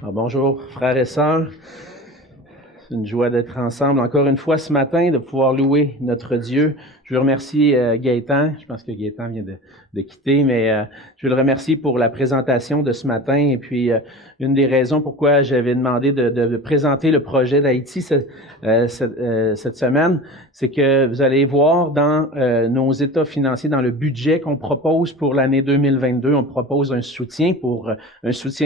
Alors, bonjour, frères et sœurs. C'est une joie d'être ensemble encore une fois ce matin, de pouvoir louer notre Dieu. Je veux remercier Gaëtan. Je pense que Gaëtan vient de quitter, mais je veux le remercier pour la présentation de ce matin. Et puis, une des raisons pourquoi j'avais demandé de présenter le projet d'Haïti cette semaine, c'est que vous allez voir dans nos états financiers, dans le budget qu'on propose pour l'année 2022, on propose un soutien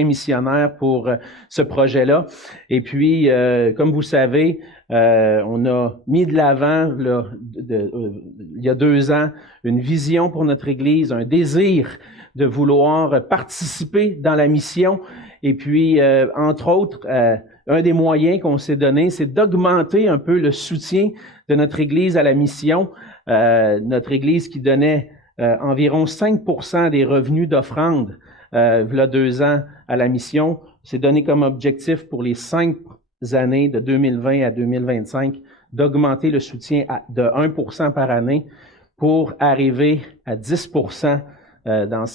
missionnaire pour ce projet-là. Et puis, comme vous savez, on a mis de l'avant, il y a 2 ans, une vision pour notre Église, un désir de vouloir participer dans la mission. Et puis, entre autres, un des moyens qu'on s'est donné, c'est d'augmenter un peu le soutien de notre Église à la mission. Notre Église qui donnait environ 5% des revenus d'offrande, il y a 2 ans à la mission, s'est donné comme objectif pour les 5 années de 2020 à 2025 d'augmenter le soutien de 1% par année pour arriver à 10% en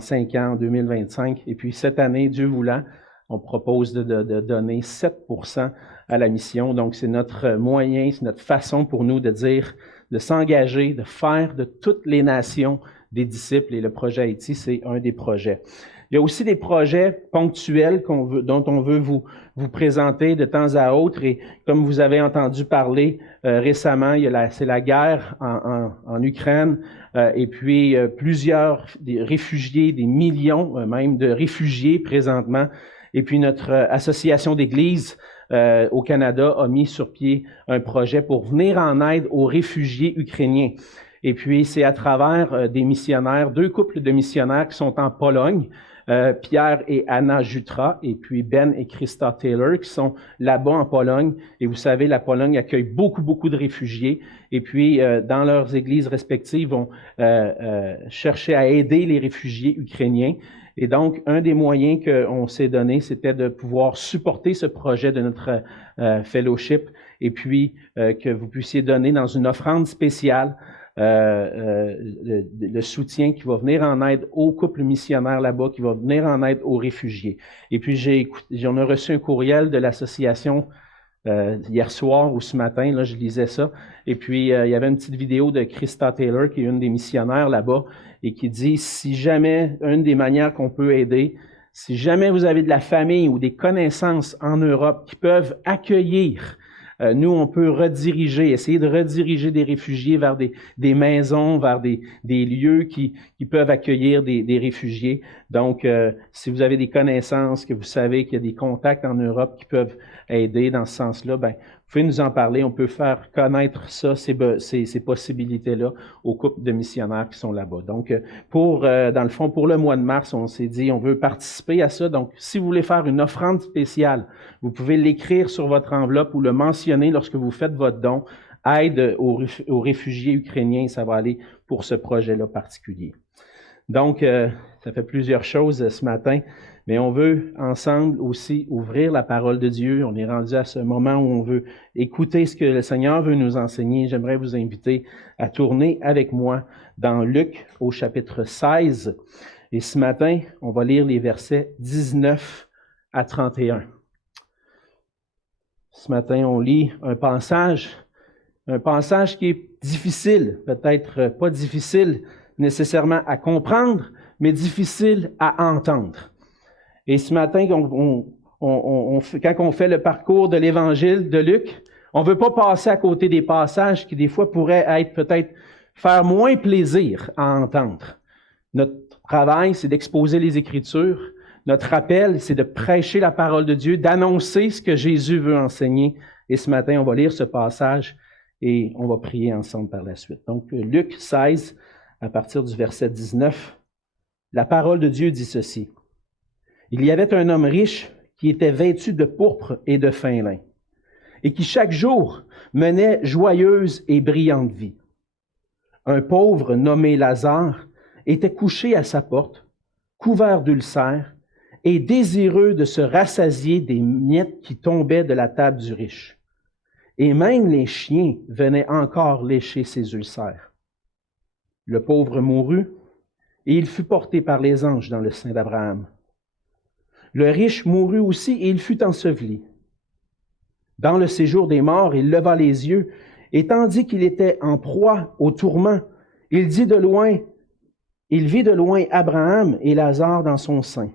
5 ans, en 2025. Et puis cette année, Dieu voulant, on propose de donner 7% à la mission. Donc c'est notre moyen, c'est notre façon pour nous de dire, de s'engager, de faire de toutes les nations des disciples. Et le projet Haïti, c'est un des projets. Il y a aussi des projets ponctuels dont on veut vous présenter de temps à autre. Et comme vous avez entendu parler récemment, c'est la guerre en Ukraine. Et puis plusieurs des réfugiés, des millions même de réfugiés présentement. Et puis notre association d'églises au Canada a mis sur pied un projet pour venir en aide aux réfugiés ukrainiens. Et puis c'est à travers des missionnaires, 2 couples de missionnaires qui sont en Pologne, Pierre et Anna Jutra, et puis Ben et Krista Taylor, qui sont là-bas en Pologne. Et vous savez, la Pologne accueille beaucoup de réfugiés. Et puis, dans leurs églises respectives, vont chercher à aider les réfugiés ukrainiens. Et donc, un des moyens qu'on s'est donné, c'était de pouvoir supporter ce projet de notre fellowship, et puis que vous puissiez donner dans une offrande spéciale le soutien qui va venir en aide aux couples missionnaires là-bas, qui va venir en aide aux réfugiés. Et puis, j'en ai reçu un courriel de l'association hier soir ou ce matin, là, je lisais ça. Et puis, il y avait une petite vidéo de Krista Taylor, qui est une des missionnaires là-bas, et qui dit, si jamais, une des manières qu'on peut aider, si jamais vous avez de la famille ou des connaissances en Europe qui peuvent accueillir, nous, on peut essayer de rediriger des réfugiés vers des maisons, vers des lieux qui peuvent accueillir des réfugiés. Donc, si vous avez des connaissances, que vous savez qu'il y a des contacts en Europe qui peuvent aider dans ce sens-là, ben, vous pouvez nous en parler. On peut faire connaître ça, ces possibilités-là aux couples de missionnaires qui sont là-bas. Donc, dans le fond, pour le mois de mars, on s'est dit, on veut participer à ça. Donc, si vous voulez faire une offrande spéciale, vous pouvez l'écrire sur votre enveloppe ou le mentionner lorsque vous faites votre don. Aide aux réfugiés ukrainiens, ça va aller pour ce projet-là particulier. Donc, ça fait plusieurs choses ce matin, mais on veut ensemble aussi ouvrir la parole de Dieu. On est rendu à ce moment où on veut écouter ce que le Seigneur veut nous enseigner. J'aimerais vous inviter à tourner avec moi dans Luc au chapitre 16. Et ce matin, on va lire les versets 19 à 31. Ce matin, on lit un passage qui est difficile, peut-être pas difficile nécessairement à comprendre, mais difficile à entendre. Et ce matin, quand on fait le parcours de l'Évangile de Luc, on ne veut pas passer à côté des passages qui, des fois, pourraient faire moins plaisir à entendre. Notre travail, c'est d'exposer les Écritures. Notre appel, c'est de prêcher la parole de Dieu, d'annoncer ce que Jésus veut enseigner. Et ce matin, on va lire ce passage et on va prier ensemble par la suite. Donc, Luc 16, à partir du verset 19, la parole de Dieu dit ceci. Il y avait un homme riche qui était vêtu de pourpre et de fin lin, et qui chaque jour menait joyeuse et brillante vie. Un pauvre nommé Lazare était couché à sa porte, couvert d'ulcères, et désireux de se rassasier des miettes qui tombaient de la table du riche. Et même les chiens venaient encore lécher ses ulcères. Le pauvre mourut, et il fut porté par les anges dans le sein d'Abraham. Le riche mourut aussi et il fut enseveli. Dans le séjour des morts, il leva les yeux, et tandis qu'il était en proie au tourment, il vit de loin Abraham et Lazare dans son sein.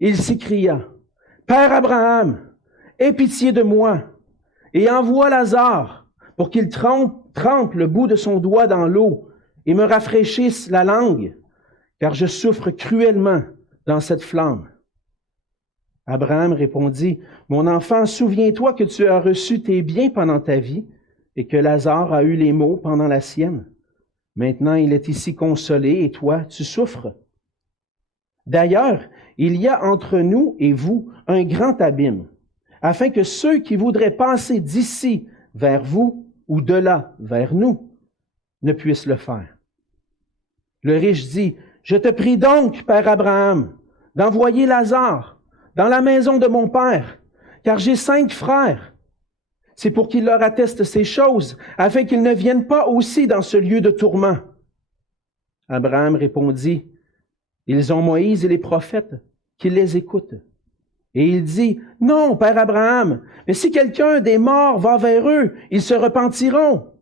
Il s'écria, « Père Abraham, aie pitié de moi, et envoie Lazare pour qu'il trempe le bout de son doigt dans l'eau et me rafraîchisse la langue, car je souffre cruellement dans cette flamme. » Abraham répondit, « Mon enfant, souviens-toi que tu as reçu tes biens pendant ta vie et que Lazare a eu les maux pendant la sienne. Maintenant, il est ici consolé et toi, tu souffres. D'ailleurs, il y a entre nous et vous un grand abîme, afin que ceux qui voudraient passer d'ici vers vous ou de là vers nous ne puissent le faire. » Le riche dit, « Je te prie donc, Père Abraham, d'envoyer Lazare dans la maison de mon père, car j'ai 5 frères. C'est pour qu'il leur atteste ces choses, afin qu'ils ne viennent pas aussi dans ce lieu de tourment. » Abraham répondit, « Ils ont Moïse et les prophètes, qu'ils les écoutent. » Et il dit, « Non, Père Abraham, mais si quelqu'un des morts va vers eux, ils se repentiront. »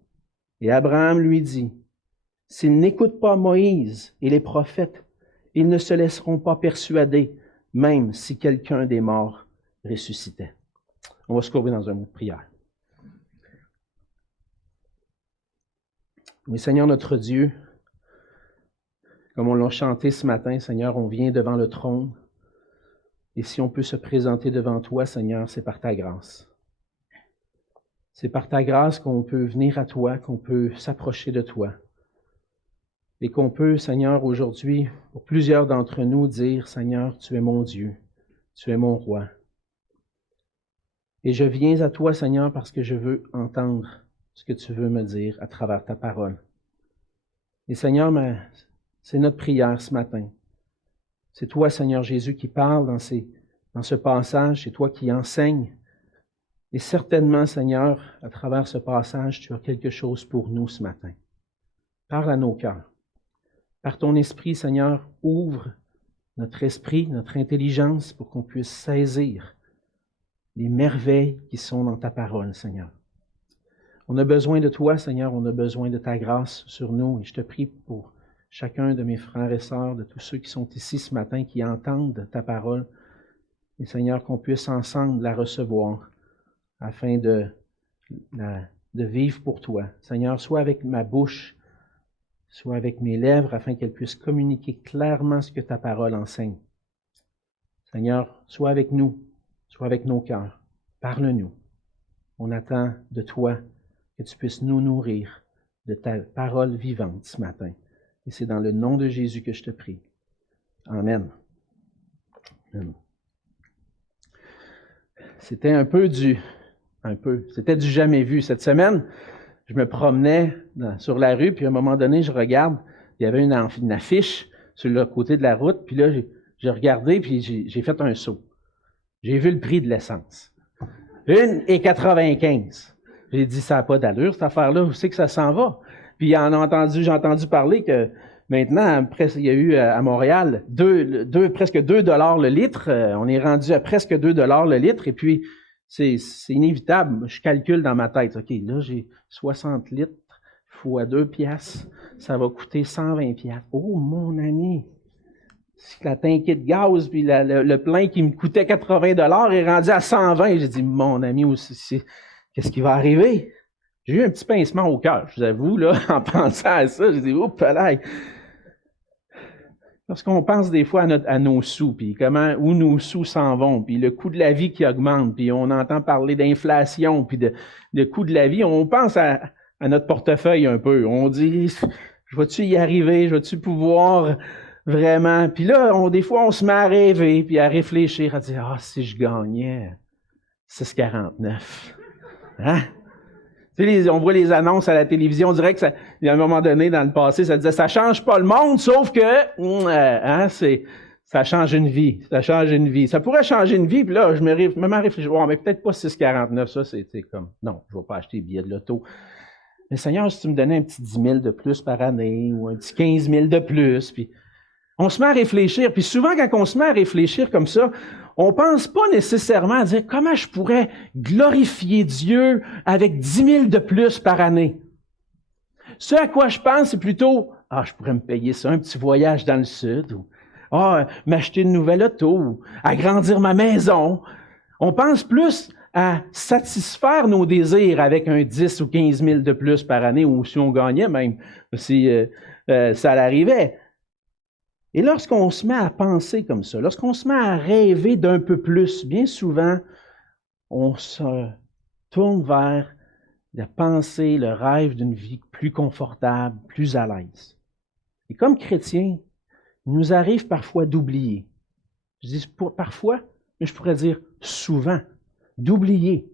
Et Abraham lui dit, « S'ils n'écoutent pas Moïse et les prophètes, ils ne se laisseront pas persuader, même si quelqu'un des morts ressuscitait. » On va se courber dans un mot de prière. Oui, Seigneur notre Dieu, comme on l'a chanté ce matin, Seigneur, on vient devant le trône. Et si on peut se présenter devant toi, Seigneur, c'est par ta grâce. C'est par ta grâce qu'on peut venir à toi, qu'on peut s'approcher de toi. Et qu'on peut, Seigneur, aujourd'hui, pour plusieurs d'entre nous, dire, Seigneur, tu es mon Dieu, tu es mon roi. Et je viens à toi, Seigneur, parce que je veux entendre ce que tu veux me dire à travers ta parole. Et Seigneur, c'est notre prière ce matin. C'est toi, Seigneur Jésus, qui parle dans ce passage, c'est toi qui enseignes. Et certainement, Seigneur, à travers ce passage, tu as quelque chose pour nous ce matin. Parle à nos cœurs. Par ton esprit, Seigneur, ouvre notre esprit, notre intelligence pour qu'on puisse saisir les merveilles qui sont dans ta parole, Seigneur. On a besoin de toi, Seigneur, on a besoin de ta grâce sur nous. Et je te prie pour chacun de mes frères et sœurs, de tous ceux qui sont ici ce matin, qui entendent ta parole. Et Seigneur, qu'on puisse ensemble la recevoir afin de vivre pour toi. Seigneur, sois avec ma bouche, sois avec mes lèvres, afin qu'elles puissent communiquer clairement ce que ta parole enseigne. Seigneur, sois avec nous, sois avec nos cœurs. Parle-nous. On attend de toi que tu puisses nous nourrir de ta parole vivante ce matin. Et c'est dans le nom de Jésus que je te prie. Amen. Amen. C'était c'était du jamais vu. Cette semaine, je me promenais sur la rue, puis à un moment donné, je regarde, il y avait une affiche sur le côté de la route, puis là, j'ai regardé, puis j'ai fait un saut. J'ai vu le prix de l'essence. 1,95. J'ai dit, ça n'a pas d'allure, cette affaire-là, où c'est que ça s'en va? Puis j'ai entendu parler que maintenant, il y a eu à Montréal presque 2 $ le litre. On est rendu à presque 2 $ le litre, et puis c'est inévitable. Je calcule dans ma tête, OK, là, j'ai 60 litres fois 2 piastres, ça va coûter 120 piastres. Oh, mon ami! La tanké de gaz, puis le plein qui me coûtait 80 $ est rendu à 120. J'ai dit, mon ami, qu'est-ce qui va arriver? J'ai eu un petit pincement au cœur, je vous avoue, là, en pensant à ça. J'ai dit, oups, là. Parce qu'on pense des fois à nos sous, puis où nos sous s'en vont, puis le coût de la vie qui augmente, puis on entend parler d'inflation, puis de coût de la vie. On pense à notre portefeuille un peu. On dit, je vais-tu y arriver? Je vais-tu pouvoir vraiment? Puis là, des fois, on se met à rêver, puis à réfléchir, à dire, si je gagnais 6,49. Hein? Tu sais, on voit les annonces à la télévision, on dirait que il y a un moment donné, dans le passé, ça disait, ça change pas le monde, sauf que, ça change une vie, ça change une vie. Ça pourrait changer une vie, puis là, je me mets à réfléchir, mais peut-être pas 6,49, ça, c'est comme, non, je vais pas acheter des billets de loto. Mais Seigneur, si tu me donnais un petit 10 000 de plus par année, ou un petit 15 000 de plus, puis On se met à réfléchir, puis souvent quand on se met à réfléchir comme ça, on ne pense pas nécessairement à dire comment je pourrais glorifier Dieu avec 10 000 de plus par année. Ce à quoi je pense, c'est plutôt, je pourrais me payer ça, un petit voyage dans le sud, ou m'acheter une nouvelle auto, ou agrandir ma maison. On pense plus à satisfaire nos désirs avec un 10 ou 15 000 de plus par année, ou si on gagnait même, si ça l'arrivait. Et lorsqu'on se met à penser comme ça, lorsqu'on se met à rêver d'un peu plus, bien souvent, on se tourne vers la pensée, le rêve d'une vie plus confortable, plus à l'aise. Et comme chrétiens, il nous arrive parfois d'oublier. Je dis parfois, mais je pourrais dire souvent, d'oublier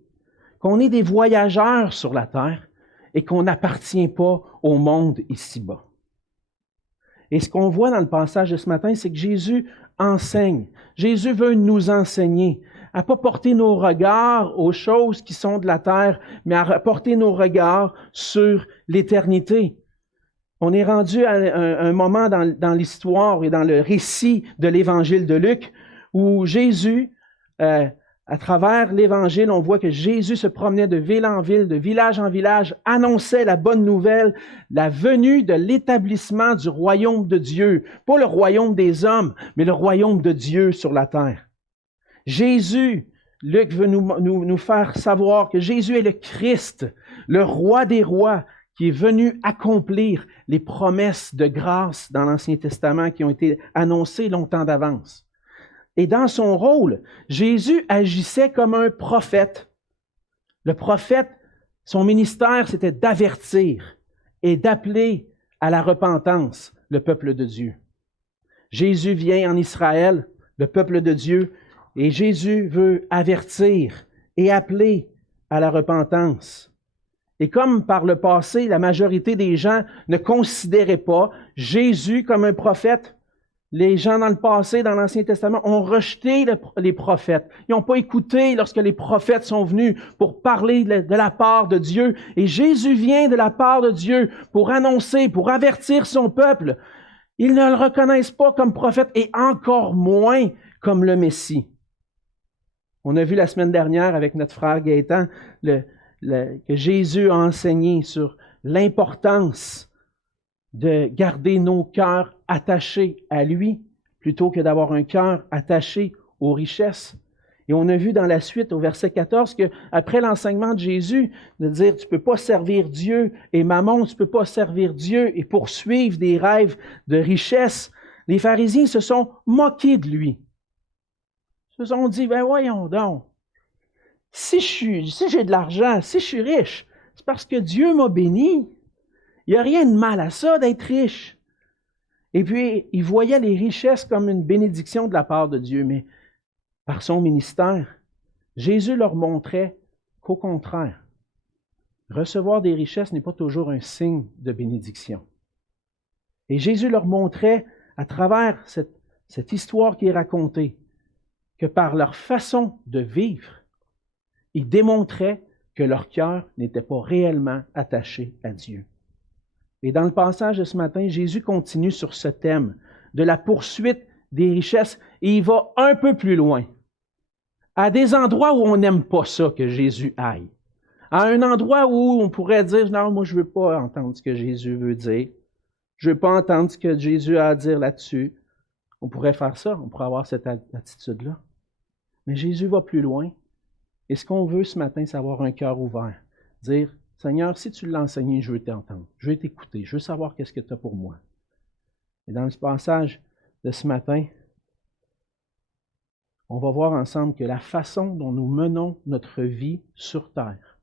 qu'on est des voyageurs sur la terre et qu'on n'appartient pas au monde ici-bas. Et ce qu'on voit dans le passage de ce matin, c'est que Jésus enseigne. Jésus veut nous enseigner à ne pas porter nos regards aux choses qui sont de la terre, mais à porter nos regards sur l'éternité. On est rendu à un moment dans l'histoire et dans le récit de l'Évangile de Luc où Jésus, à travers l'Évangile, on voit que Jésus se promenait de ville en ville, de village en village, annonçait la bonne nouvelle, la venue de l'établissement du royaume de Dieu. Pas le royaume des hommes, mais le royaume de Dieu sur la terre. Jésus, Luc veut nous faire savoir que Jésus est le Christ, le roi des rois, qui est venu accomplir les promesses de grâce dans l'Ancien Testament qui ont été annoncées longtemps d'avance. Et dans son rôle, Jésus agissait comme un prophète. Le prophète, son ministère, c'était d'avertir et d'appeler à la repentance le peuple de Dieu. Jésus vient en Israël, le peuple de Dieu, et Jésus veut avertir et appeler à la repentance. Et comme par le passé, la majorité des gens ne considéraient pas Jésus comme un prophète, les gens dans le passé, dans l'Ancien Testament, ont rejeté les prophètes. Ils n'ont pas écouté lorsque les prophètes sont venus pour parler de la part de Dieu. Et Jésus vient de la part de Dieu pour annoncer, pour avertir son peuple. Ils ne le reconnaissent pas comme prophète et encore moins comme le Messie. On a vu la semaine dernière avec notre frère Gaétan que Jésus a enseigné sur l'importance de garder nos cœurs attachés à lui plutôt que d'avoir un cœur attaché aux richesses. Et on a vu dans la suite au verset 14 qu'après l'enseignement de Jésus, de dire tu ne peux pas servir Dieu et Mammon, tu ne peux pas servir Dieu et poursuivre des rêves de richesse, les pharisiens se sont moqués de lui. Ils se sont dit, voyons donc, si j'ai de l'argent, si je suis riche, c'est parce que Dieu m'a béni. Il n'y a rien de mal à ça d'être riche. Et puis, ils voyaient les richesses comme une bénédiction de la part de Dieu, mais par son ministère, Jésus leur montrait qu'au contraire, recevoir des richesses n'est pas toujours un signe de bénédiction. Et Jésus leur montrait, à travers cette histoire qui est racontée, que par leur façon de vivre, ils démontraient que leur cœur n'était pas réellement attaché à Dieu. Et dans le passage de ce matin, Jésus continue sur ce thème de la poursuite des richesses et il va un peu plus loin. À des endroits où on n'aime pas ça que Jésus aille. À un endroit où on pourrait dire, non, moi je ne veux pas entendre ce que Jésus veut dire. Je ne veux pas entendre ce que Jésus a à dire là-dessus. On pourrait faire ça, on pourrait avoir cette attitude-là. Mais Jésus va plus loin. Et ce qu'on veut ce matin, c'est avoir un cœur ouvert. Dire, Seigneur, si tu l'as enseigné, je veux t'entendre, je veux t'écouter, je veux savoir qu'est-ce que tu as pour moi. Et dans ce passage de ce matin, on va voir ensemble que la façon dont nous menons notre vie sur terre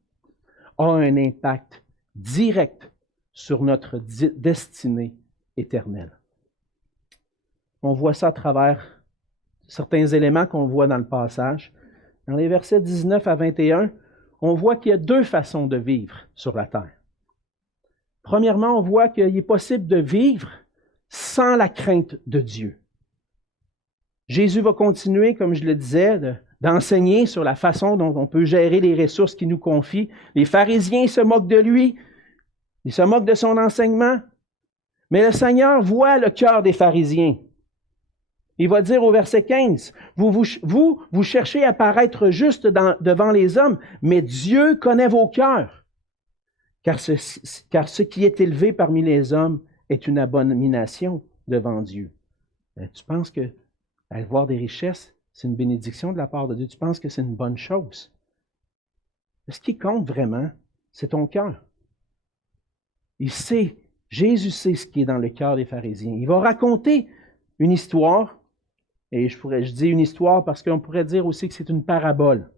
a un impact direct sur notre destinée éternelle. On voit ça à travers certains éléments qu'on voit dans le passage. Dans les versets 19 à 21, on voit qu'il y a deux façons de vivre sur la terre. Premièrement, on voit qu'il est possible de vivre sans la crainte de Dieu. Jésus va continuer, comme je le disais, d'enseigner sur la façon dont on peut gérer les ressources qu'il nous confie. Les pharisiens se moquent de lui, ils se moquent de son enseignement, mais le Seigneur voit le cœur des pharisiens. Il va dire au verset 15, vous cherchez à paraître juste devant les hommes, mais Dieu connaît vos cœurs. Car ce qui est élevé parmi les hommes est une abomination devant Dieu. Tu penses que avoir des richesses, c'est une bénédiction de la part de Dieu? Tu penses que c'est une bonne chose? Ce qui compte vraiment, c'est ton cœur. Jésus sait ce qui est dans le cœur des pharisiens. Il va raconter une histoire, et je dis une histoire parce qu'on pourrait dire aussi que c'est une parabole.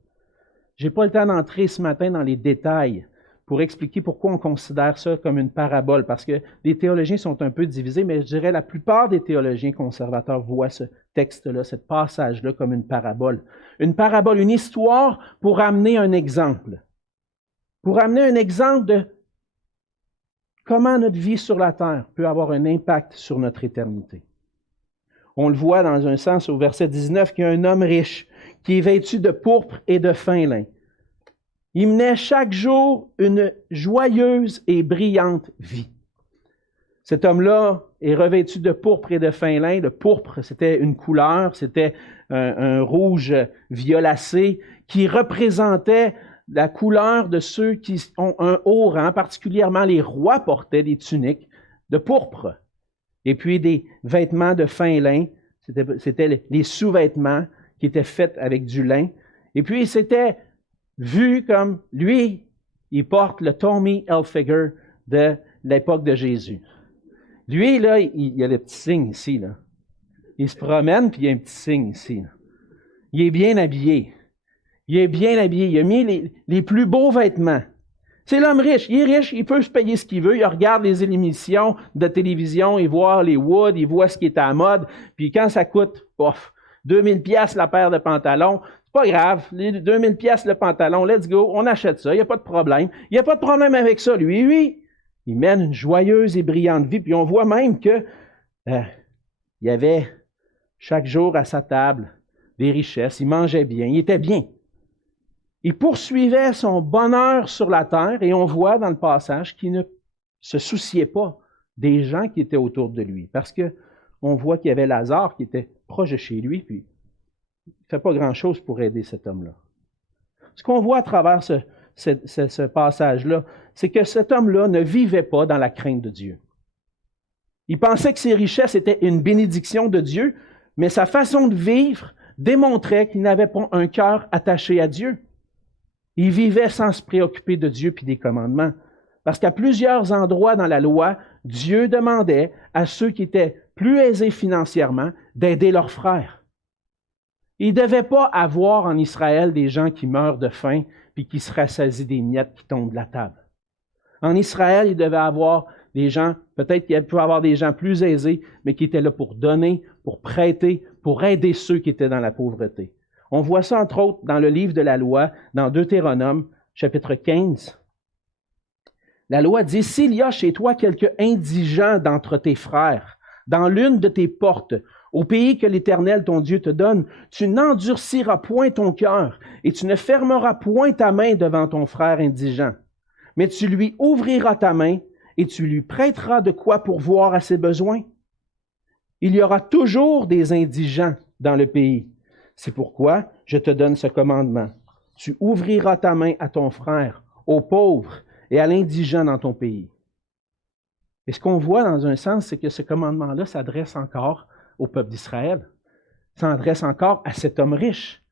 Je n'ai pas le temps d'entrer ce matin dans les détails pour expliquer pourquoi on considère ça comme une parabole, parce que les théologiens sont un peu divisés, mais je dirais la plupart des théologiens conservateurs voient ce texte-là, ce passage-là comme une parabole. Une parabole, une histoire pour amener un exemple. Pour amener un exemple de comment notre vie sur la terre peut avoir un impact sur notre éternité. On le voit dans un sens au verset 19 qu'il y a un homme riche qui est vêtu de pourpre et de fin lin. Il menait chaque jour une joyeuse et brillante vie. Cet homme-là est revêtu de pourpre et de fin lin. Le pourpre, c'était une couleur, c'était un rouge violacé qui représentait la couleur de ceux qui ont un haut rang, particulièrement les rois portaient des tuniques de pourpre. Et puis des vêtements de fin lin, c'était les sous-vêtements qui étaient faits avec du lin. Et puis c'était vu comme, lui, il porte le Tommy Hilfiger de l'époque de Jésus. Lui, là, il a le petit signe ici, là. Il se promène, puis il y a un petit signe ici, là. Il est bien habillé. Il est bien habillé. Il a mis les plus beaux vêtements. C'est l'homme riche. Il est riche, il peut se payer ce qu'il veut. Il regarde les émissions de télévision, il voit les Wood, il voit ce qui est à la mode. Puis quand ça coûte, 2000 pièces la paire de pantalons, c'est pas grave. Les 2000 pièces le pantalon, let's go, on achète ça, il n'y a pas de problème. Il n'y a pas de problème avec ça, lui. Il mène une joyeuse et brillante vie. Puis on voit même que il y avait chaque jour à sa table des richesses. Il mangeait bien, il était bien. Il poursuivait son bonheur sur la terre et on voit dans le passage qu'il ne se souciait pas des gens qui étaient autour de lui. Parce qu'on voit qu'il y avait Lazare qui était proche de chez lui, puis il ne fait pas grand-chose pour aider cet homme-là. Ce qu'on voit à travers ce passage-là, c'est que cet homme-là ne vivait pas dans la crainte de Dieu. Il pensait que ses richesses étaient une bénédiction de Dieu, mais sa façon de vivre démontrait qu'il n'avait pas un cœur attaché à Dieu. Il vivait sans se préoccuper de Dieu puis des commandements. Parce qu'à plusieurs endroits dans la loi, Dieu demandait à ceux qui étaient plus aisés financièrement d'aider leurs frères. Il ne devait pas avoir en Israël des gens qui meurent de faim puis qui se rassasient des miettes qui tombent de la table. En Israël, il devait avoir des gens, peut-être qu'il pouvait avoir des gens plus aisés, mais qui étaient là pour donner, pour prêter, pour aider ceux qui étaient dans la pauvreté. On voit ça, entre autres, dans le livre de la loi, dans Deutéronome, chapitre 15. La loi dit, « S'il y a chez toi quelque indigent d'entre tes frères, dans l'une de tes portes, au pays que l'Éternel, ton Dieu, te donne, tu n'endurciras point ton cœur, et tu ne fermeras point ta main devant ton frère indigent. Mais tu lui ouvriras ta main, et tu lui prêteras de quoi pourvoir à ses besoins. Il y aura toujours des indigents dans le pays. C'est pourquoi je te donne ce commandement. Tu ouvriras ta main à ton frère, aux pauvres et à l'indigent dans ton pays. » Et ce qu'on voit dans un sens, c'est que ce commandement-là s'adresse encore au peuple d'Israël. S'adresse encore à cet homme riche.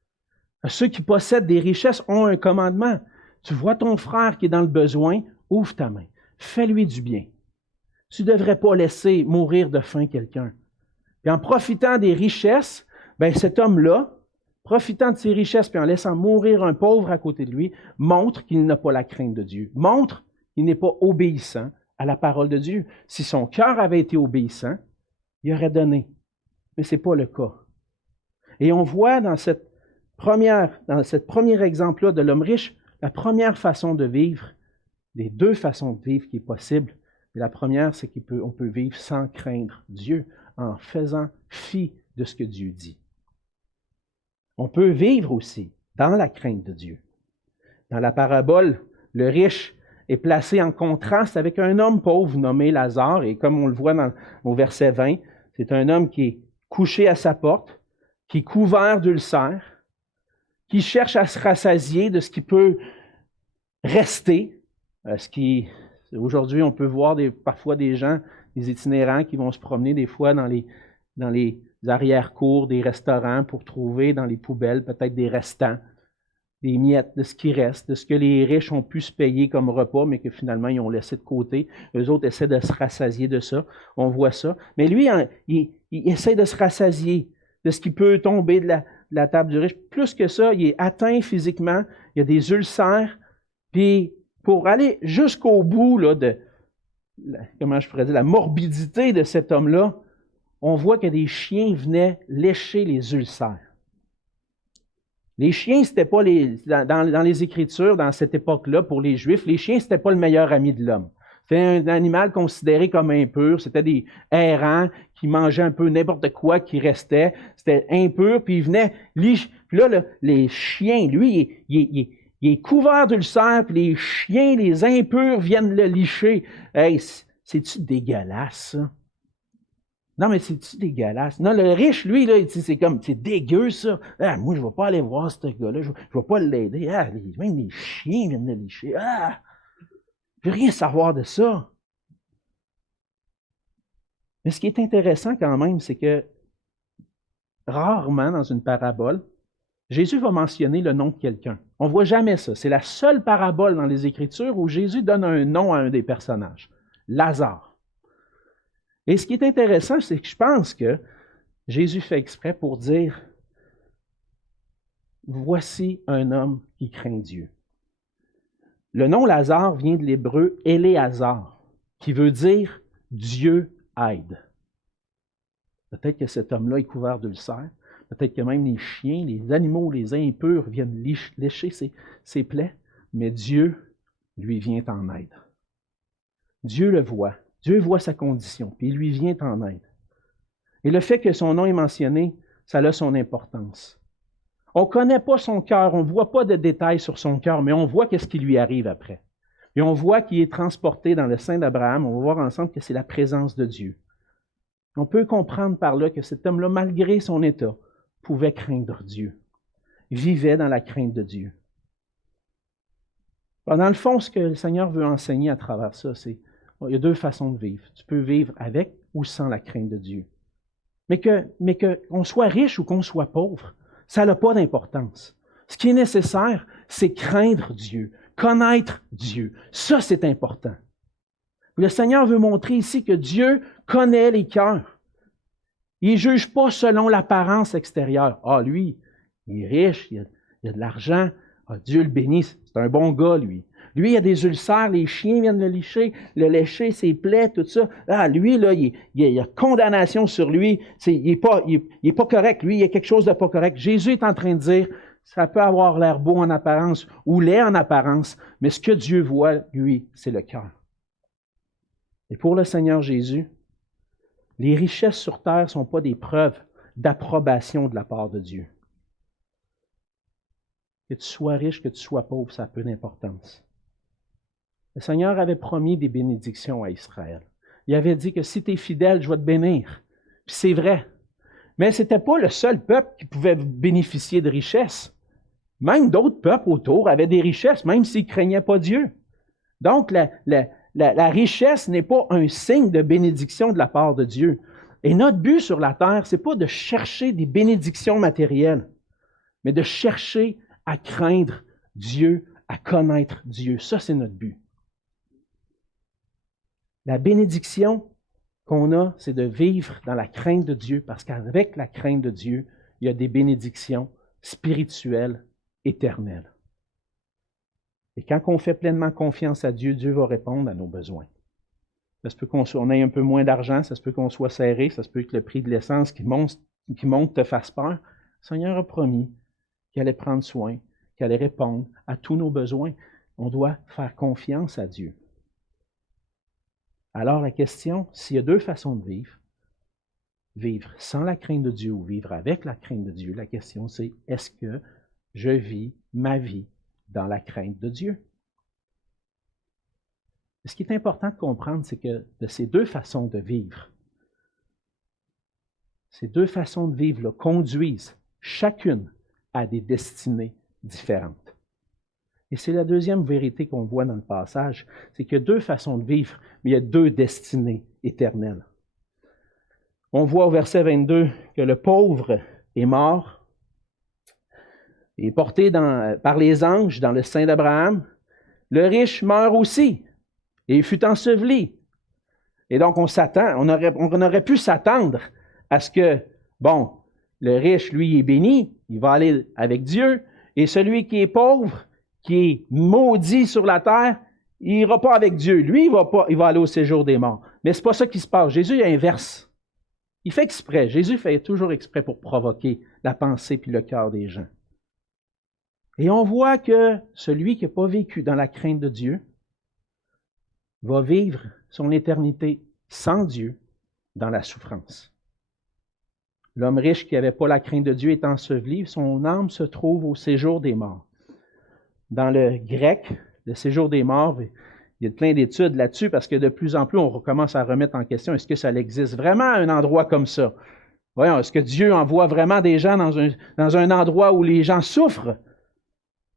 À ceux qui possèdent des richesses ont un commandement. Tu vois ton frère qui est dans le besoin, ouvre ta main. Fais-lui du bien. Tu ne devrais pas laisser mourir de faim quelqu'un. Puis en profitant des richesses, cet homme-là, profitant de ses richesses puis en laissant mourir un pauvre à côté de lui, montre qu'il n'a pas la crainte de Dieu. Montre qu'il n'est pas obéissant à la parole de Dieu. Si son cœur avait été obéissant, il aurait donné. Mais ce n'est pas le cas. Et on voit dans ce premier exemple-là de l'homme riche, la première façon de vivre, les deux façons de vivre qui est possible. Et la première, c'est qu'on peut vivre sans craindre Dieu, en faisant fi de ce que Dieu dit. On peut vivre aussi dans la crainte de Dieu. Dans la parabole, le riche est placé en contraste avec un homme pauvre nommé Lazare, et comme on le voit au verset 20, c'est un homme qui est couché à sa porte, qui est couvert d'ulcères, qui cherche à se rassasier de ce qui peut rester. Aujourd'hui, on peut voir parfois des gens, des itinérants qui vont se promener des fois dans les arrière-cours des restaurants pour trouver dans les poubelles peut-être des restants, des miettes de ce qui reste, de ce que les riches ont pu se payer comme repas, mais que finalement ils ont laissé de côté. Eux autres essaient de se rassasier de ça. On voit ça. Mais lui, il essaie de se rassasier de ce qui peut tomber de la table du riche. Plus que ça, il est atteint physiquement, il y a des ulcères, puis pour aller jusqu'au bout là, comment je pourrais dire, la morbidité de cet homme-là, on voit que des chiens venaient lécher les ulcères. Les chiens, c'était pas dans les Écritures, dans cette époque-là, pour les Juifs, les chiens, c'était pas le meilleur ami de l'homme. C'était un animal considéré comme impur. C'était des errants qui mangeaient un peu n'importe quoi qui restait. C'était impur, puis ils venaient... Puis là, les chiens, lui, il est couvert d'ulcères, puis les chiens, les impurs, viennent le licher. Hey, c'est-tu dégueulasse, ça? Non, mais c'est-tu dégueulasse? Non, le riche, lui, là, c'est dégueu, ça. Ah, moi, je ne vais pas aller voir ce gars-là, je ne vais pas l'aider. Ah, même les chiens viennent le licher. Ah! Je ne veux rien savoir de ça. Mais ce qui est intéressant quand même, c'est que rarement dans une parabole, Jésus va mentionner le nom de quelqu'un. On ne voit jamais ça. C'est la seule parabole dans les Écritures où Jésus donne un nom à un des personnages, Lazare. Et ce qui est intéressant, c'est que je pense que Jésus fait exprès pour dire « Voici un homme qui craint Dieu ». Le nom Lazare vient de l'hébreu « Éléazar », qui veut dire « Dieu aide ». Peut-être que cet homme-là est couvert d'ulcères, peut-être que même les chiens, les animaux, les impurs viennent lécher ses plaies, mais Dieu lui vient en aide. Dieu le voit. Dieu voit sa condition, puis il lui vient en aide. Et le fait que son nom est mentionné, ça a son importance. On ne connaît pas son cœur, on ne voit pas de détails sur son cœur, mais on voit qu'est-ce qui lui arrive après. Et on voit qu'il est transporté dans le sein d'Abraham. On va voir ensemble que c'est la présence de Dieu. On peut comprendre par là que cet homme-là, malgré son état, pouvait craindre Dieu. Il vivait dans la crainte de Dieu. Alors, dans le fond, ce que le Seigneur veut enseigner à travers ça, c'est il y a deux façons de vivre. Tu peux vivre avec ou sans la crainte de Dieu. Mais qu'on soit riche ou qu'on soit pauvre, ça n'a pas d'importance. Ce qui est nécessaire, c'est craindre Dieu, connaître Dieu. Ça, c'est important. Le Seigneur veut montrer ici que Dieu connaît les cœurs. Il ne juge pas selon l'apparence extérieure. Ah, lui, il est riche, il a de l'argent. Ah, Dieu le bénisse, c'est un bon gars, lui. Lui, il a des ulcères, les chiens viennent le lécher, ses plaies, tout ça. Ah, lui, là, il y a condamnation sur lui. Il est pas correct. Lui, il y a quelque chose de pas correct. Jésus est en train de dire, ça peut avoir l'air beau en apparence ou laid en apparence, mais ce que Dieu voit, lui, c'est le cœur. Et pour le Seigneur Jésus, les richesses sur terre ne sont pas des preuves d'approbation de la part de Dieu. Que tu sois riche, que tu sois pauvre, ça a peu d'importance. Le Seigneur avait promis des bénédictions à Israël. Il avait dit que si tu es fidèle, je vais te bénir. Puis c'est vrai. Mais ce n'était pas le seul peuple qui pouvait bénéficier de richesses. Même d'autres peuples autour avaient des richesses, même s'ils ne craignaient pas Dieu. Donc, la richesse n'est pas un signe de bénédiction de la part de Dieu. Et notre but sur la terre, ce n'est pas de chercher des bénédictions matérielles, mais de chercher à craindre Dieu, à connaître Dieu. Ça, c'est notre but. La bénédiction qu'on a, c'est de vivre dans la crainte de Dieu, parce qu'avec la crainte de Dieu, il y a des bénédictions spirituelles, éternelles. Et quand on fait pleinement confiance à Dieu, Dieu va répondre à nos besoins. Ça se peut qu'on ait un peu moins d'argent, ça se peut qu'on soit serré, ça se peut que le prix de l'essence qui monte te fasse peur. Le Seigneur a promis qu'il allait prendre soin, qu'il allait répondre à tous nos besoins. On doit faire confiance à Dieu. Alors la question, s'il y a deux façons de vivre sans la crainte de Dieu ou vivre avec la crainte de Dieu, la question c'est, est-ce que je vis ma vie dans la crainte de Dieu? Et ce qui est important de comprendre, c'est que de ces deux façons de vivre, Ces deux façons de vivre là, conduisent chacune à des destinées différentes. Et c'est la deuxième vérité qu'on voit dans le passage, c'est qu'il y a deux façons de vivre, mais il y a deux destinées éternelles. On voit au verset 22 que le pauvre est mort, est porté par les anges dans le sein d'Abraham. Le riche meurt aussi et fut enseveli. Et donc on aurait pu s'attendre à ce que, le riche, lui, est béni, il va aller avec Dieu, et celui qui est pauvre, qui est maudit sur la terre, il n'ira pas avec Dieu. Lui, il va aller au séjour des morts. Mais ce n'est pas ça qui se passe. Jésus inverse. Il fait exprès. Jésus fait toujours exprès pour provoquer la pensée puis le cœur des gens. Et on voit que celui qui n'a pas vécu dans la crainte de Dieu va vivre son éternité sans Dieu dans la souffrance. L'homme riche qui n'avait pas la crainte de Dieu est enseveli, son âme se trouve au séjour des morts. Dans le grec, le séjour des morts, il y a plein d'études là-dessus parce que de plus en plus, on recommence à remettre en question, est-ce que ça existe vraiment un endroit comme ça? Voyons, est-ce que Dieu envoie vraiment des gens dans un endroit où les gens souffrent?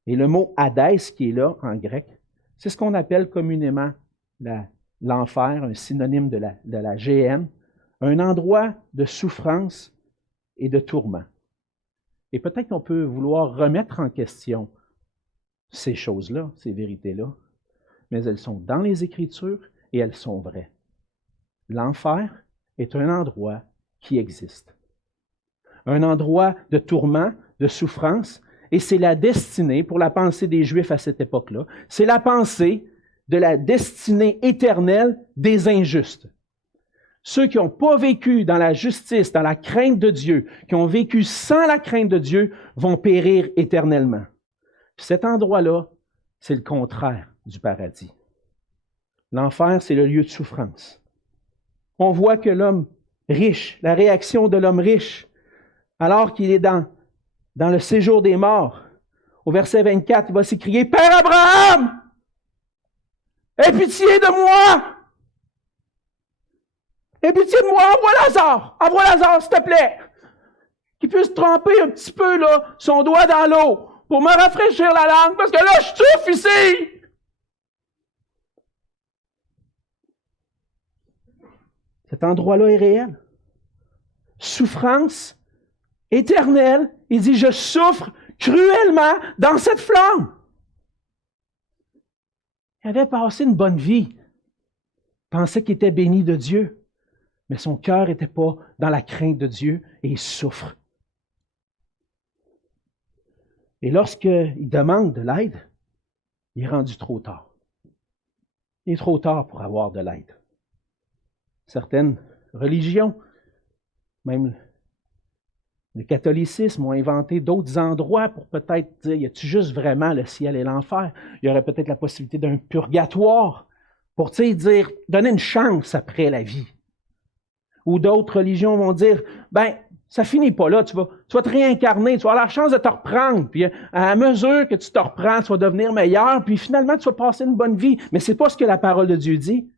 Et le mot Hadès qui est là en grec, c'est ce qu'on appelle communément l'enfer, un synonyme de la géhenne, un endroit de souffrance et de tourment. Et peut-être qu'on peut vouloir remettre en question ces choses-là, ces vérités-là, mais elles sont dans les Écritures et elles sont vraies. L'enfer est un endroit qui existe. Un endroit de tourment, de souffrance, et c'est la destinée, pour la pensée des Juifs à cette époque-là, c'est la pensée de la destinée éternelle des injustes. Ceux qui n'ont pas vécu dans la justice, dans la crainte de Dieu, qui ont vécu sans la crainte de Dieu, vont périr éternellement. Puis cet endroit-là, c'est le contraire du paradis. L'enfer, c'est le lieu de souffrance. On voit que l'homme riche, la réaction de l'homme riche, alors qu'il est dans le séjour des morts, au verset 24, il va s'écrier « Père Abraham, aie pitié de moi! Aie pitié de moi, envoie Lazare, s'il te plaît! Qu'il puisse tremper un petit peu là, son doigt dans l'eau pour me rafraîchir la langue, parce que là, je souffre ici! » Cet endroit-là est réel. Souffrance éternelle. Il dit, je souffre cruellement dans cette flamme. Il avait passé une bonne vie. Il pensait qu'il était béni de Dieu. Mais son cœur n'était pas dans la crainte de Dieu et il souffre. Et lorsqu'il demande de l'aide, il est rendu trop tard. Il est trop tard pour avoir de l'aide. Certaines religions, même le catholicisme, ont inventé d'autres endroits pour peut-être dire, y a-t-il juste vraiment le ciel et l'enfer? Il y aurait peut-être la possibilité d'un purgatoire pour dire, donner une chance après la vie. Ou d'autres religions vont dire, ça finit pas là, tu vas te réincarner, tu vas avoir la chance de te reprendre, puis à mesure que tu te reprends, tu vas devenir meilleur, puis finalement tu vas passer une bonne vie. Mais c'est pas ce que la parole de Dieu dit.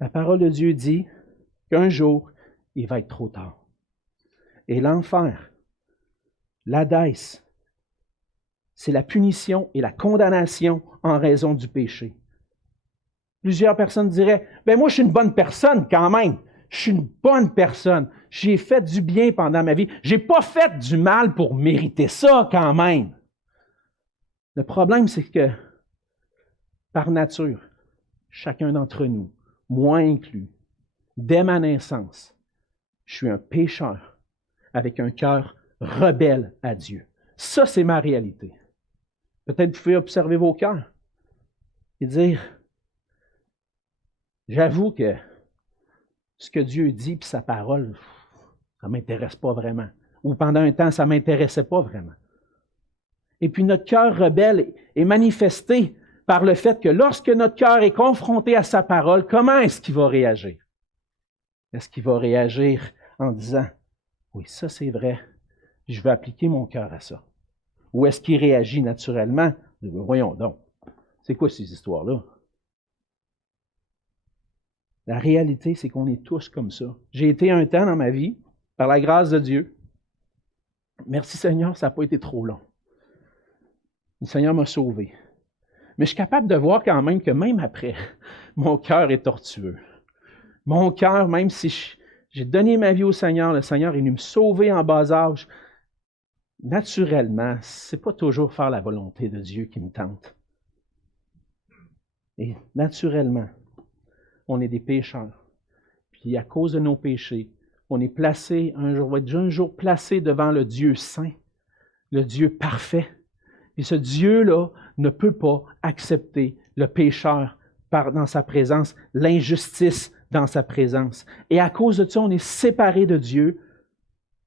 La parole de Dieu dit qu'un jour, il va être trop tard. Et l'enfer, l'Hadès, c'est la punition et la condamnation en raison du péché. Plusieurs personnes diraient, moi je suis une bonne personne quand même. Je suis une bonne personne. J'ai fait du bien pendant ma vie. J'ai pas fait du mal pour mériter ça quand même. Le problème, c'est que par nature, chacun d'entre nous, moi inclus, dès ma naissance, je suis un pécheur avec un cœur rebelle à Dieu. Ça, c'est ma réalité. Peut-être vous pouvez observer vos cœurs et dire, j'avoue que ce que Dieu dit puis sa parole, ça ne m'intéresse pas vraiment. Ou pendant un temps, ça ne m'intéressait pas vraiment. Et puis notre cœur rebelle est manifesté par le fait que lorsque notre cœur est confronté à sa parole, comment est-ce qu'il va réagir? Est-ce qu'il va réagir en disant, oui, ça c'est vrai, je vais appliquer mon cœur à ça? Ou est-ce qu'il réagit naturellement? Voyons donc, c'est quoi ces histoires-là? La réalité, c'est qu'on est tous comme ça. J'ai été un temps dans ma vie, par la grâce de Dieu. Merci Seigneur, ça n'a pas été trop long. Le Seigneur m'a sauvé. Mais je suis capable de voir quand même que même après, mon cœur est tortueux. Mon cœur, même si j'ai donné ma vie au Seigneur, le Seigneur est venu me sauver en bas âge. Naturellement, ce n'est pas toujours faire la volonté de Dieu qui me tente. Et naturellement, on est des pécheurs. Puis à cause de nos péchés, on est placé, on va être un jour placé devant le Dieu saint, le Dieu parfait. Et ce Dieu-là ne peut pas accepter le pécheur dans sa présence, l'injustice dans sa présence. Et à cause de ça, on est séparé de Dieu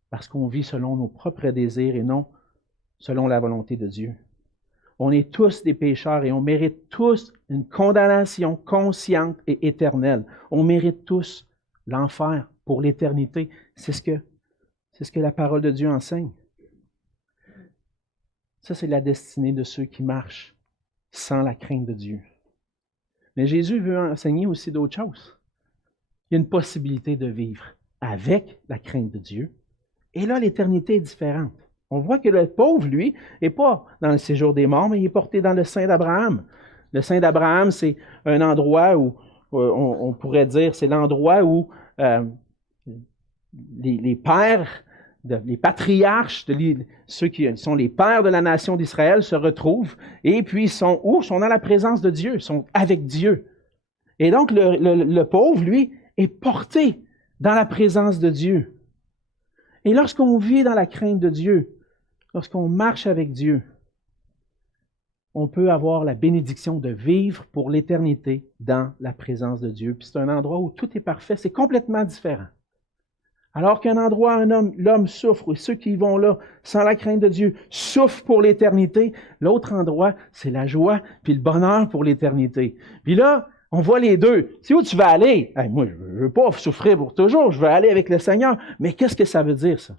parce qu'on vit selon nos propres désirs et non selon la volonté de Dieu. On est tous des pécheurs et on mérite tous une condamnation consciente et éternelle. On mérite tous l'enfer pour l'éternité. C'est ce que la parole de Dieu enseigne. Ça, c'est la destinée de ceux qui marchent sans la crainte de Dieu. Mais Jésus veut enseigner aussi d'autres choses. Il y a une possibilité de vivre avec la crainte de Dieu. Et là, l'éternité est différente. On voit que le pauvre, lui, n'est pas dans le séjour des morts, mais il est porté dans le sein d'Abraham. Le sein d'Abraham, c'est un endroit où, on pourrait dire, c'est l'endroit où les pères, les patriarches, ceux qui sont les pères de la nation d'Israël se retrouvent et puis sont où? Sont dans la présence de Dieu, sont avec Dieu. Et donc, le pauvre, lui, est porté dans la présence de Dieu. Et lorsqu'on vit dans la crainte de Dieu, lorsqu'on marche avec Dieu, on peut avoir la bénédiction de vivre pour l'éternité dans la présence de Dieu. Puis c'est un endroit où tout est parfait, c'est complètement différent. Alors qu'un endroit, l'homme souffre, et ceux qui vont là, sans la crainte de Dieu, souffrent pour l'éternité, l'autre endroit, c'est la joie puis le bonheur pour l'éternité. Puis là, on voit les deux. C'est où tu vas aller? Hey, moi, je ne veux pas souffrir pour toujours, je veux aller avec le Seigneur. Mais qu'est-ce que ça veut dire, ça?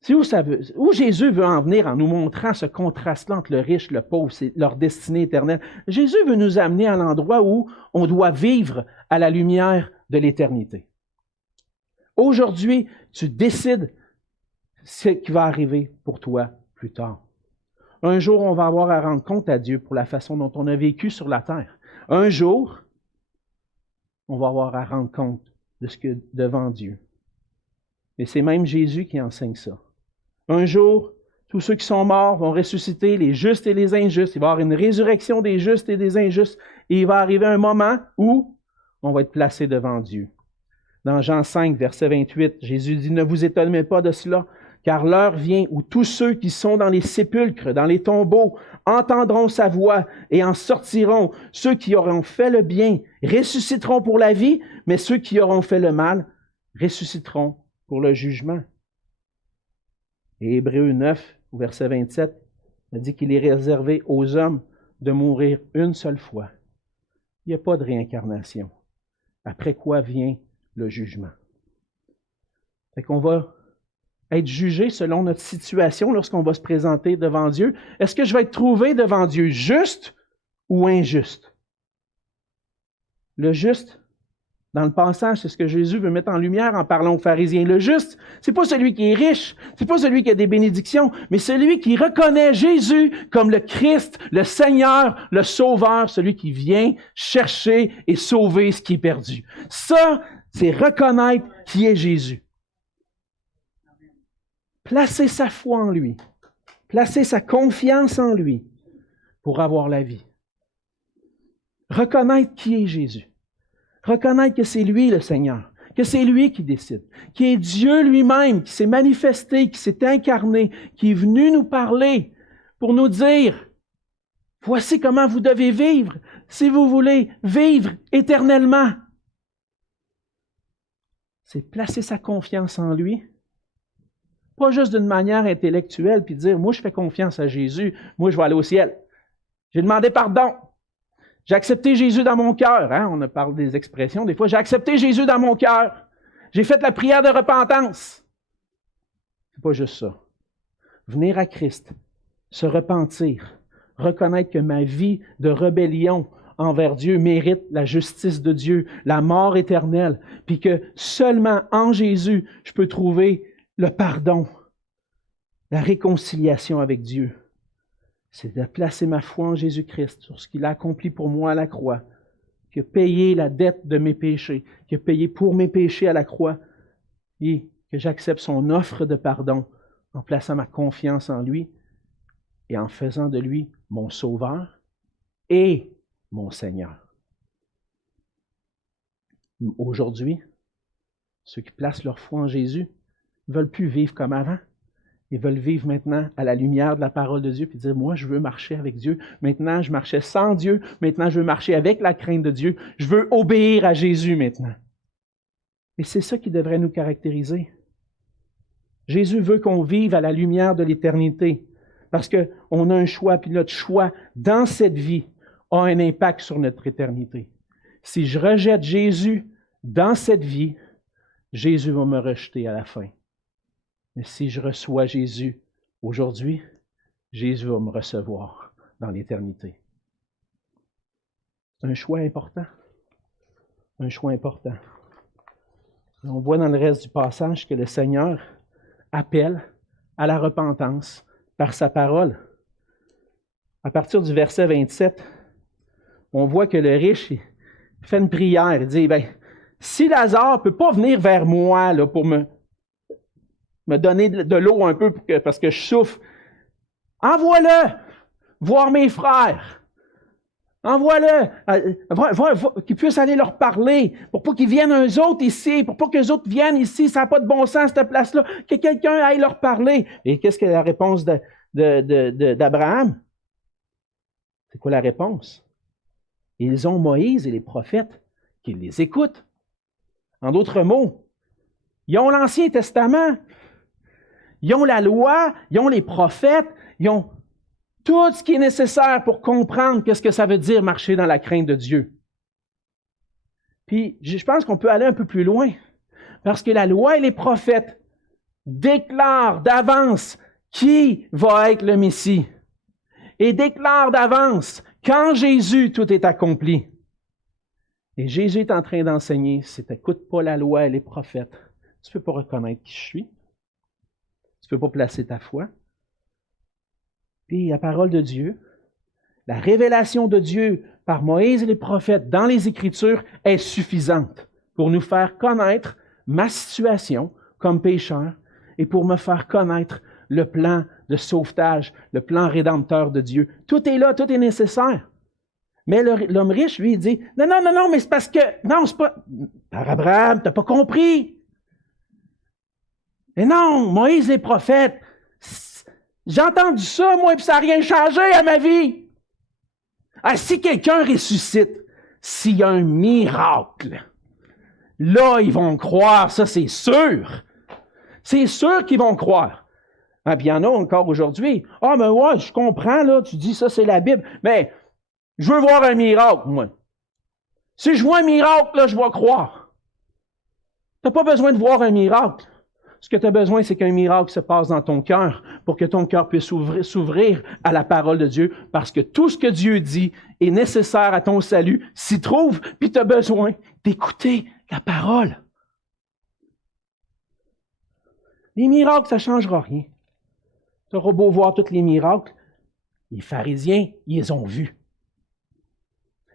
C'est où Jésus veut en venir en nous montrant ce contraste-là entre le riche et le pauvre, c'est leur destinée éternelle. Jésus veut nous amener à l'endroit où on doit vivre à la lumière de l'éternité. Aujourd'hui, tu décides ce qui va arriver pour toi plus tard. Un jour, on va avoir à rendre compte à Dieu pour la façon dont on a vécu sur la terre. Un jour, on va avoir à rendre compte de ce que devant Dieu. Et c'est même Jésus qui enseigne ça. Un jour, tous ceux qui sont morts vont ressusciter, les justes et les injustes. Il va y avoir une résurrection des justes et des injustes. Et il va arriver un moment où on va être placé devant Dieu. Dans Jean 5, verset 28, Jésus dit « Ne vous étonnez pas de cela, car l'heure vient où tous ceux qui sont dans les sépulcres, dans les tombeaux, entendront sa voix et en sortiront. Ceux qui auront fait le bien ressusciteront pour la vie, mais ceux qui auront fait le mal ressusciteront pour le jugement. » Et Hébreux 9, verset 27, il dit qu'il est réservé aux hommes de mourir une seule fois. Il n'y a pas de réincarnation. Après quoi vient le jugement. Fait qu'on va être jugé selon notre situation lorsqu'on va se présenter devant Dieu. Est-ce que je vais être trouvé devant Dieu juste ou injuste? Le juste, dans le passage, c'est ce que Jésus veut mettre en lumière en parlant aux pharisiens. Le juste, c'est pas celui qui est riche, c'est pas celui qui a des bénédictions, mais celui qui reconnaît Jésus comme le Christ, le Seigneur, le Sauveur, celui qui vient chercher et sauver ce qui est perdu. Ça, c'est reconnaître qui est Jésus. Placer sa foi en lui, placer sa confiance en lui pour avoir la vie. Reconnaître qui est Jésus. Reconnaître que c'est lui le Seigneur, que c'est lui qui décide, qui est Dieu lui-même, qui s'est manifesté, qui s'est incarné, qui est venu nous parler pour nous dire « Voici comment vous devez vivre si vous voulez vivre éternellement. » C'est placer sa confiance en lui, pas juste d'une manière intellectuelle, puis dire « Moi, je fais confiance à Jésus, moi, je vais aller au ciel. J'ai demandé pardon. J'ai accepté Jésus dans mon cœur. » On a parlé des expressions des fois. « J'ai accepté Jésus dans mon cœur. J'ai fait la prière de repentance. » C'est pas juste ça. Venir à Christ, se repentir, reconnaître que ma vie de rébellion envers Dieu mérite la justice de Dieu, la mort éternelle, puis que seulement en Jésus, je peux trouver le pardon, la réconciliation avec Dieu. C'est de placer ma foi en Jésus-Christ, sur ce qu'il a accompli pour moi à la croix, qui a payé la dette de mes péchés, qui a payé pour mes péchés à la croix, et que j'accepte son offre de pardon en plaçant ma confiance en lui et en faisant de lui mon Sauveur et mon Seigneur. Aujourd'hui, ceux qui placent leur foi en Jésus ne veulent plus vivre comme avant. Ils veulent vivre maintenant à la lumière de la parole de Dieu puis dire, moi, je veux marcher avec Dieu. Maintenant, je marchais sans Dieu. Maintenant, je veux marcher avec la crainte de Dieu. Je veux obéir à Jésus maintenant. Et c'est ça qui devrait nous caractériser. Jésus veut qu'on vive à la lumière de l'éternité parce qu'on a un choix, puis notre choix dans cette vie a un impact sur notre éternité. Si je rejette Jésus dans cette vie, Jésus va me rejeter à la fin. Mais si je reçois Jésus aujourd'hui, Jésus va me recevoir dans l'éternité. C'est un choix important. Un choix important. On voit dans le reste du passage que le Seigneur appelle à la repentance par sa parole. À partir du verset 27, on voit que le riche fait une prière. Il dit, si Lazare ne peut pas venir vers moi là, pour me donner de l'eau un peu parce que je souffre, envoie-le voir mes frères. Envoie-le, qu'ils puissent aller leur parler, pour pas qu'ils viennent eux autres ici, pour pas qu'eux autres viennent ici, ça n'a pas de bon sens cette place-là, que quelqu'un aille leur parler. Et qu'est-ce que la réponse d'Abraham? C'est quoi la réponse? Ils ont Moïse et les prophètes qui les écoutent. En d'autres mots, ils ont l'Ancien Testament, ils ont la loi, ils ont les prophètes, ils ont tout ce qui est nécessaire pour comprendre qu'est-ce que ça veut dire marcher dans la crainte de Dieu. Puis, je pense qu'on peut aller un peu plus loin, parce que la loi et les prophètes déclarent d'avance qui va être le Messie, et déclarent d'avance qu'en Jésus, tout est accompli. Et Jésus est en train d'enseigner, si tu n'écoutes pas la loi et les prophètes, tu ne peux pas reconnaître qui je suis, tu ne peux pas placer ta foi. Puis la parole de Dieu, la révélation de Dieu par Moïse et les prophètes dans les Écritures est suffisante pour nous faire connaître ma situation comme pécheur et pour me faire connaître le plan de sauvetage, le plan rédempteur de Dieu. Tout est là, tout est nécessaire. Mais l'homme riche, lui, il dit, non, mais c'est parce que, non, c'est pas, par Abraham, t'as pas compris. Mais non, Moïse et les prophètes, j'ai entendu ça, moi, puis ça n'a rien changé à ma vie. Ah, si quelqu'un ressuscite, s'il y a un miracle, là, ils vont croire, ça, c'est sûr. C'est sûr qu'ils vont croire. Ah, puis il y en a encore aujourd'hui. Ah, mais ouais, je comprends, là, tu dis ça, c'est la Bible. Mais je veux voir un miracle, moi. Si je vois un miracle, là, je vais croire. Tu n'as pas besoin de voir un miracle. Ce que tu as besoin, c'est qu'un miracle se passe dans ton cœur pour que ton cœur puisse s'ouvrir à la parole de Dieu, parce que tout ce que Dieu dit est nécessaire à ton salut, s'y trouve, puis tu as besoin d'écouter la parole. Les miracles, ça ne changera rien. Tu auras beau voir tous les miracles, les pharisiens, ils les ont vus.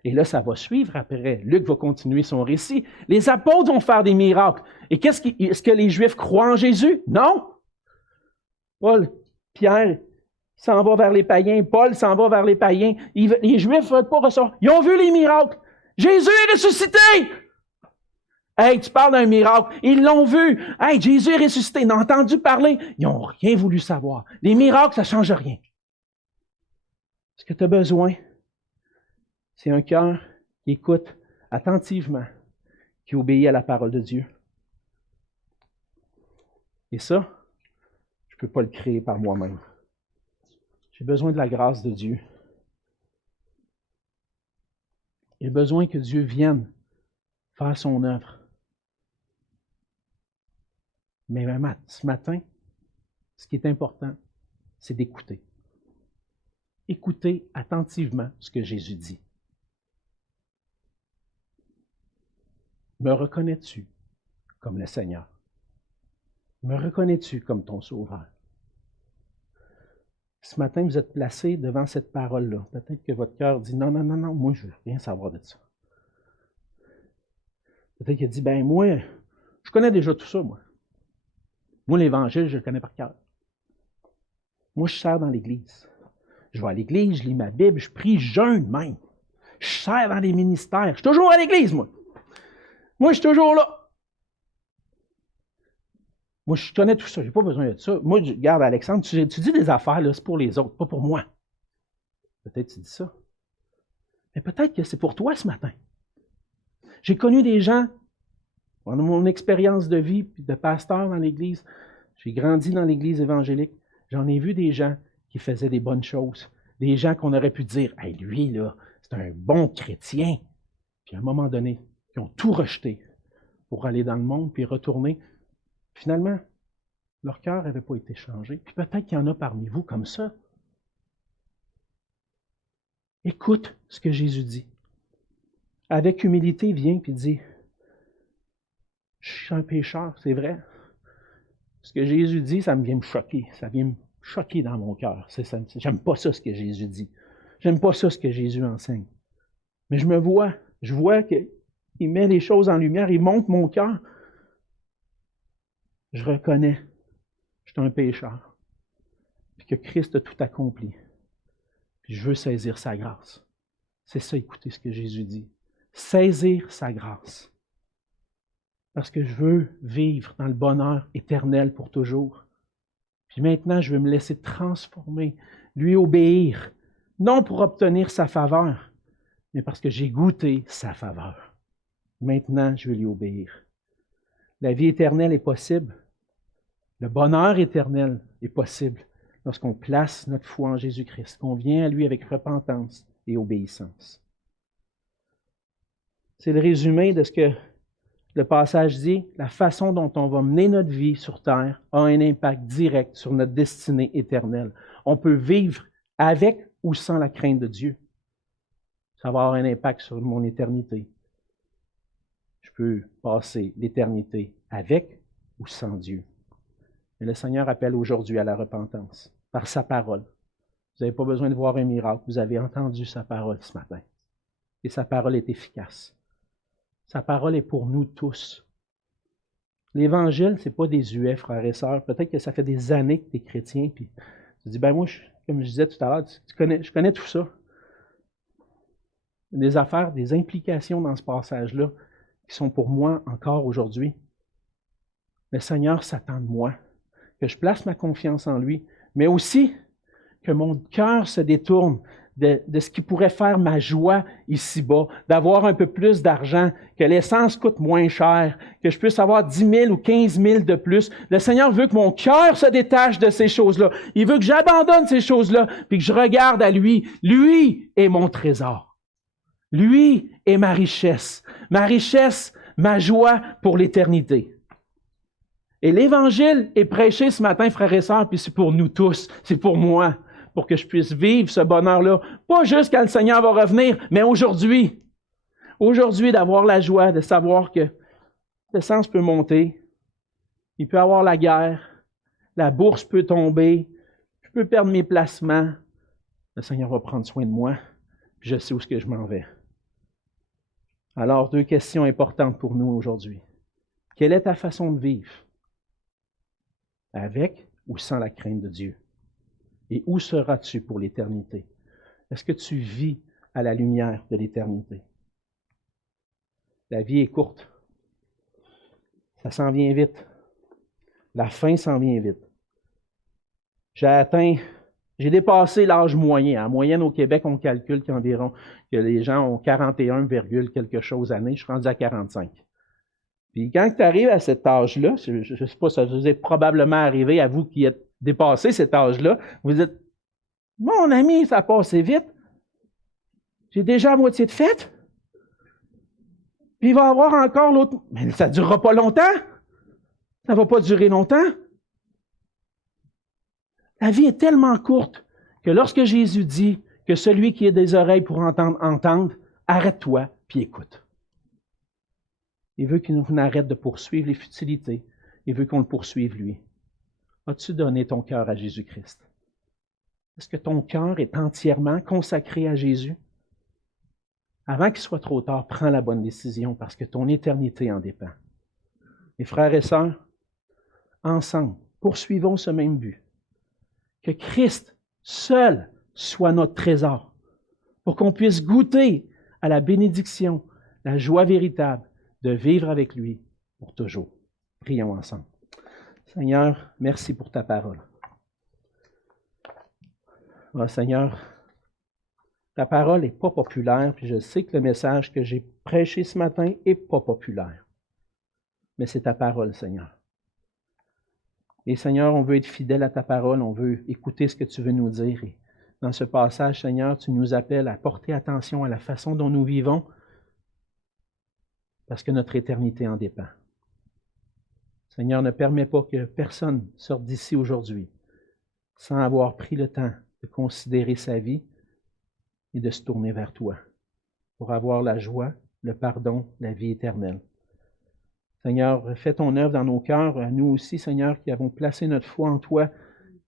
Et là, ça va suivre après. Luc va continuer son récit. Les apôtres vont faire des miracles. Et est-ce que les Juifs croient en Jésus? Non. Paul, Pierre s'en va vers les païens. Paul s'en va vers les païens. Les Juifs ne veulent pas recevoir. Ils ont vu les miracles. Jésus est ressuscité! Hey, tu parles d'un miracle. Ils l'ont vu. Hey, Jésus est ressuscité. Ils ont entendu parler. Ils n'ont rien voulu savoir. Les miracles, ça ne change rien. Ce que tu as besoin, c'est un cœur qui écoute attentivement, qui obéit à la parole de Dieu. Et ça, je ne peux pas le créer par moi-même. J'ai besoin de la grâce de Dieu. J'ai besoin que Dieu vienne faire son œuvre. Mais ce matin, ce qui est important, c'est d'écouter. Écoutez attentivement ce que Jésus dit. Me reconnais-tu comme le Seigneur? Me reconnais-tu comme ton Sauveur? Ce matin, vous êtes placé devant cette parole-là. Peut-être que votre cœur dit non, non, non, non, moi, je ne veux rien savoir de ça. Peut-être qu'il dit, ben moi, je connais déjà tout ça, moi. Moi, l'Évangile, je le connais par cœur. Moi, je sers dans l'Église. Je vais à l'Église, je lis ma Bible, je prie, je jeûne même. Je sers dans les ministères. Je suis toujours à l'Église, moi. Moi, je suis toujours là. Moi, je connais tout ça, je n'ai pas besoin de ça. Moi, regarde, Alexandre, tu dis des affaires, là, c'est pour les autres, pas pour moi. Peut-être que tu dis ça. Mais peut-être que c'est pour toi ce matin. J'ai connu des gens, pendant mon expérience de vie, puis de pasteur dans l'Église, j'ai grandi dans l'Église évangélique, j'en ai vu des gens qui faisaient des bonnes choses, des gens qu'on aurait pu dire, hey, lui, là, c'est un bon chrétien. Puis à un moment donné, ils ont tout rejeté pour aller dans le monde, puis retourner. Finalement, leur cœur n'avait pas été changé. Puis peut-être qu'il y en a parmi vous comme ça. Écoute ce que Jésus dit. Avec humilité, viens et dis, je suis un pécheur, c'est vrai. Ce que Jésus dit, ça me vient me choquer. Ça vient me choquer dans mon cœur. J'aime pas ça, ce que Jésus dit. J'aime pas ça, ce que Jésus enseigne. Mais je vois qu'il met les choses en lumière, il montre mon cœur. Je reconnais que je suis un pécheur, puis que Christ a tout accompli. Puis je veux saisir sa grâce. C'est ça, écoutez ce que Jésus dit. Saisir sa grâce. Parce que je veux vivre dans le bonheur éternel pour toujours. Puis maintenant, je veux me laisser transformer, lui obéir, non pour obtenir sa faveur, mais parce que j'ai goûté sa faveur. Maintenant, je veux lui obéir. La vie éternelle est possible. Le bonheur éternel est possible lorsqu'on place notre foi en Jésus-Christ, qu'on vient à lui avec repentance et obéissance. C'est le résumé de ce que le passage dit. La façon dont on va mener notre vie sur terre a un impact direct sur notre destinée éternelle. On peut vivre avec ou sans la crainte de Dieu. Ça va avoir un impact sur mon éternité. Je peux passer l'éternité avec ou sans Dieu. Mais le Seigneur appelle aujourd'hui à la repentance par sa parole. Vous n'avez pas besoin de voir un miracle. Vous avez entendu sa parole ce matin. Et sa parole est efficace. Sa parole est pour nous tous. L'Évangile, ce n'est pas des huets, frères et sœurs. Peut-être que ça fait des années que tu es chrétien, puis tu dis, ben moi, comme je disais tout à l'heure, je connais tout ça. Il y a des affaires, des implications dans ce passage-là qui sont pour moi encore aujourd'hui. Le Seigneur s'attend de moi, que je place ma confiance en lui, mais aussi que mon cœur se détourne de ce qui pourrait faire ma joie ici-bas, d'avoir un peu plus d'argent, que l'essence coûte moins cher, que je puisse avoir 10 000 ou 15 000 de plus. Le Seigneur veut que mon cœur se détache de ces choses-là. Il veut que j'abandonne ces choses-là, puis que je regarde à lui. Lui est mon trésor. Lui est ma richesse, ma joie pour l'éternité. Et l'Évangile est prêché ce matin, frères et sœurs, puis c'est pour nous tous, c'est pour moi, pour que je puisse vivre ce bonheur-là, pas juste quand le Seigneur va revenir, mais aujourd'hui. Aujourd'hui, d'avoir la joie de savoir que l'essence peut monter, il peut y avoir la guerre, la bourse peut tomber, je peux perdre mes placements. Le Seigneur va prendre soin de moi, puis je sais où est-ce que je m'en vais. Alors, 2 questions importantes pour nous aujourd'hui. Quelle est ta façon de vivre? Avec ou sans la crainte de Dieu? Et où seras-tu pour l'éternité? Est-ce que tu vis à la lumière de l'éternité? La vie est courte. Ça s'en vient vite. La fin s'en vient vite. J'ai dépassé l'âge moyen. En moyenne, au Québec, on calcule qu'environ que les gens ont 41, quelque chose années. Je suis rendu à 45. Puis quand tu arrives à cet âge-là, je ne sais pas, ça vous est probablement arrivé à vous qui êtes dépassé cet âge-là, vous dites, mon ami, ça a passé vite. J'ai déjà la moitié de fête. Puis il va y avoir encore l'autre. Mais ça ne durera pas longtemps. Ça ne va pas durer longtemps. La vie est tellement courte que lorsque Jésus dit que celui qui a des oreilles pour entendre, entende, arrête-toi puis écoute. Il veut qu'on arrête de poursuivre les futilités. Il veut qu'on le poursuive, lui. As-tu donné ton cœur à Jésus-Christ? Est-ce que ton cœur est entièrement consacré à Jésus? Avant qu'il soit trop tard, prends la bonne décision parce que ton éternité en dépend. Et frères et sœurs, ensemble, poursuivons ce même but. Que Christ seul soit notre trésor pour qu'on puisse goûter à la bénédiction, la joie véritable de vivre avec lui pour toujours. Prions ensemble. Seigneur, merci pour ta parole. Oh, Seigneur, ta parole n'est pas populaire, puis je sais que le message que j'ai prêché ce matin n'est pas populaire. Mais c'est ta parole, Seigneur. Et Seigneur, on veut être fidèle à ta parole, on veut écouter ce que tu veux nous dire. Et dans ce passage, Seigneur, tu nous appelles à porter attention à la façon dont nous vivons, parce que notre éternité en dépend. Seigneur, ne permets pas que personne sorte d'ici aujourd'hui sans avoir pris le temps de considérer sa vie et de se tourner vers toi pour avoir la joie, le pardon, la vie éternelle. Seigneur, fais ton œuvre dans nos cœurs, à nous aussi, Seigneur, qui avons placé notre foi en toi,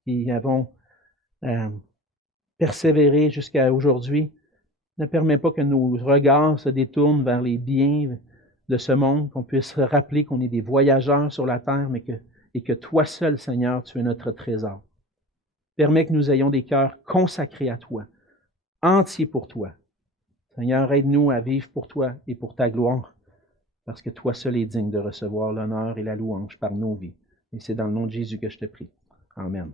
qui avons persévéré jusqu'à aujourd'hui. Ne permets pas que nos regards se détournent vers les biens de ce monde, qu'on puisse se rappeler qu'on est des voyageurs sur la terre, et que toi seul, Seigneur, tu es notre trésor. Permets que nous ayons des cœurs consacrés à toi, entiers pour toi. Seigneur, aide-nous à vivre pour toi et pour ta gloire, parce que toi seul es digne de recevoir l'honneur et la louange par nos vies. Et c'est dans le nom de Jésus que je te prie. Amen.